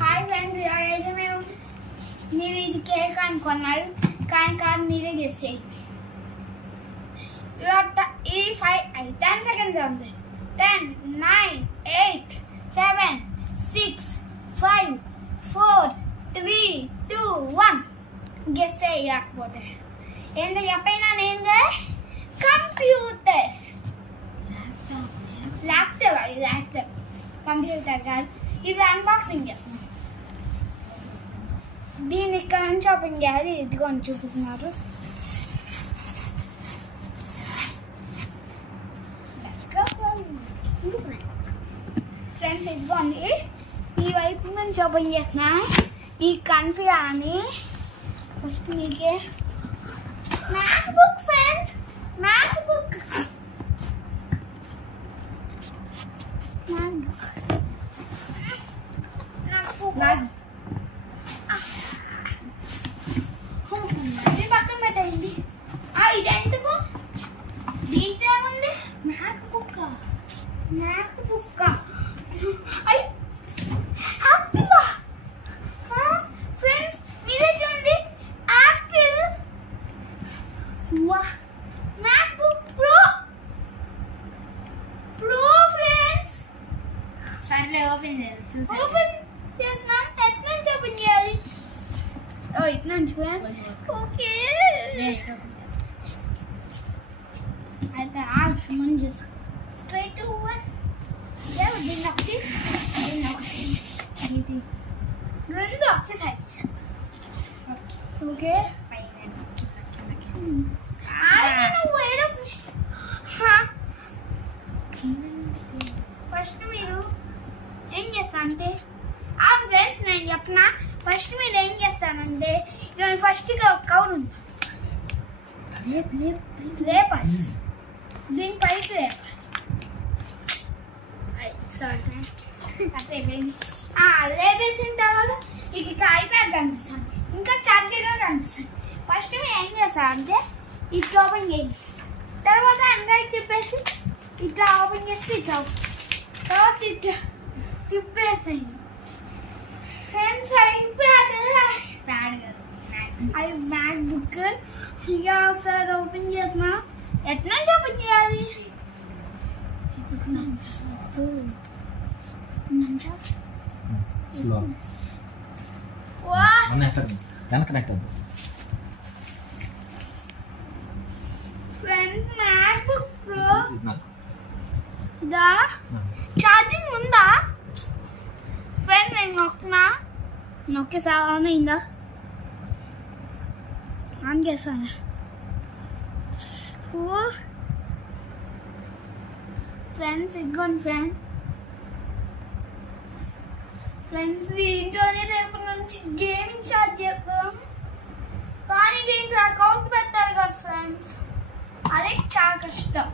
Hi friends, మీరు ఇది cake అనుకున్నారు కానీ మీరే గెస్ చేయండి. ఈ 10 seconds ఉంది. 10, 9, 8, 7, 6, 5, 4, 3, 2, 1. గెస్ చేయకపోతే ఏంటో చెప్పైనా నేను కంప్యూటర్ ల్యాప్టాప్ కంప్యూటర్ కాదు. ఇది అన్బాక్సింగ్ చేస్తున్నాం. దీన్ని ఇక్కడ నుంచి ఓపెన్ చేయాలి. ఇదిగోని చూపిస్తున్నారు. ఫ్రెండ్స్ ఇదిగోండి, ఈ వైపు నుంచి ఓపెన్ చేసిన ఈ కంట్రీ అని ఫస్ట్ మీకే maths book. Friends maths book పక్కన పెట్టండి. ఇది ఎందుకు? దీంట్లో ఏముంది? Maths book Apple. ఫ్రెండ్స్ మీరే చూడండి, Apple. Maths book pro friends. సర్లే ఓపెన్ చేస్తున్నాం. ఎట్లా నుంచి ఓపెన్ చేయాలి? ఇట్లా నుంచి. ఓకే అయితే ముందు చేసుకో. స్ట్రైట్ దీన్ని ఒకటి ఇది రెండు ఒకేసారి. ఓకే ఫస్ట్ మీరు ఏం చేస్తానంటే ఫ్రెండ్స్ నేను చెప్పిన ఫస్ట్ మీరు ఏం చేస్తానంటే ఫస్ట్ ఇక్కడ ఒక కవర్ ఉంది. లేపాలి. దీని పైకి లేపేసిన తర్వాత ఇది ఐప్యాడ్ కనిపిస్తాను, ఇంకా ఛార్జర్ కూడా కనిపిస్తాను. ఫస్ట్ మీరు ఏం చేస్తారంటే ఇట్లా ఓపెన్ చేయండి. తర్వాత అండ్రాయిడ్ తిప్పేసి ఇట్లా ఓపెన్ చేసి ఇట్లా తర్వాత ఇట్లా తిప్పేసేయండి. ఫ్రెండ్స్ ఐప్యాడ్ అది మ్యాక్ బుక్. ఇక ఒకసారి ఓపెన్ చేస్తున్నా. ఎట్లా నుంచి ఓపెన్ చేయాలి? Friends MacBook Pro charging ఉందా? ఫ్రెండ్స్ నేను నొక్కేసారి అయిందా? ఆన్ చేస్తాను. ఫ్రెండ్స్ ఇదిగోండి ఫ్రెండ్స్ దీంట్లోనే రేపు నుంచి గేమింగ్ స్టార్ట్ చేస్తాం. కానీ దీంట్లో అకౌంట్ పెట్టాలి కదా ఫ్రెండ్స్, అదే చాలా కష్టం.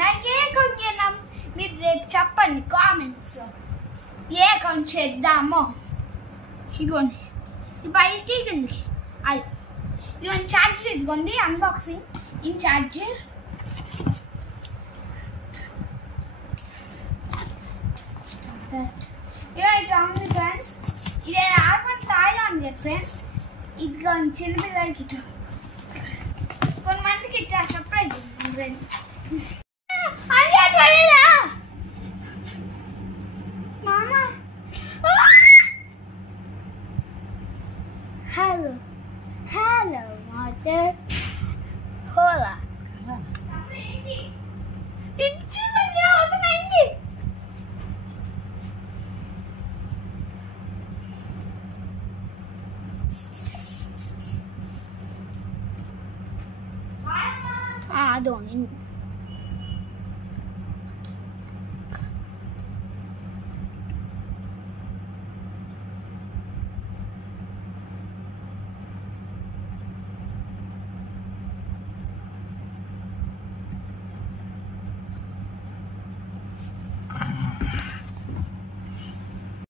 నాకే అకౌంట్ చేద్దాం మీరు రేపు చెప్పండి కామెంట్స్. ఏ అకౌంట్ చేద్దామో? ఇదిగోండి ఈ బయటికి కిందకి అది ఇదిగోండి ఛార్జర్. ఇదిగోండి అన్బాక్సింగ్ ఇన్ ఛార్జర్. ఇట్లా ఉంది ఫ్రెండ్స్. ఇది ఆడుకొని తాయిలో ఉంది ఫ్రెండ్స్. ఇదిగో చిన్నపిల్లలకి ఇట్లా కొంతమందికి ఇట్లా సర్ప్రైజ్ ఫ్రెండ్స్. Hello mother. హోలా I don't